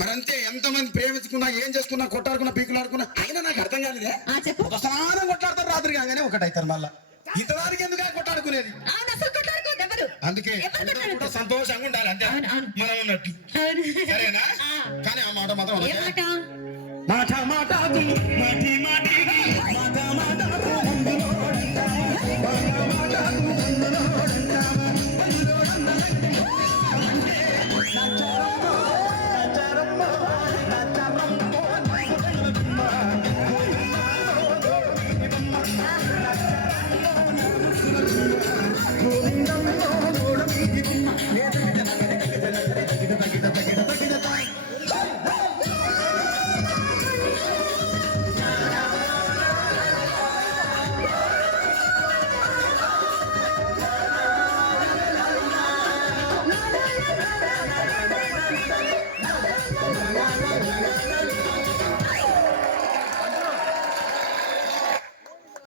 మరంతే ఎంతమంది ప్రేమించుకున్నా ఏం చేసుకున్నా కొట్టాడుకున్నా పీకులాడుకున్నా అయినా నాకు అర్థం కాలేదే. ఒక స్నానం కొట్లాడతారు రాత్రి కాగానే ఒకటైతారు మళ్ళా ఇంతదానికి ఎందుకు కొట్టాడుకునేది. అందుకే సంతోషంగా ఉండాలి అంతే మనం ఉన్నట్టు. సరేనా? కానీ ఆ మాట మాత్రం మాట మాట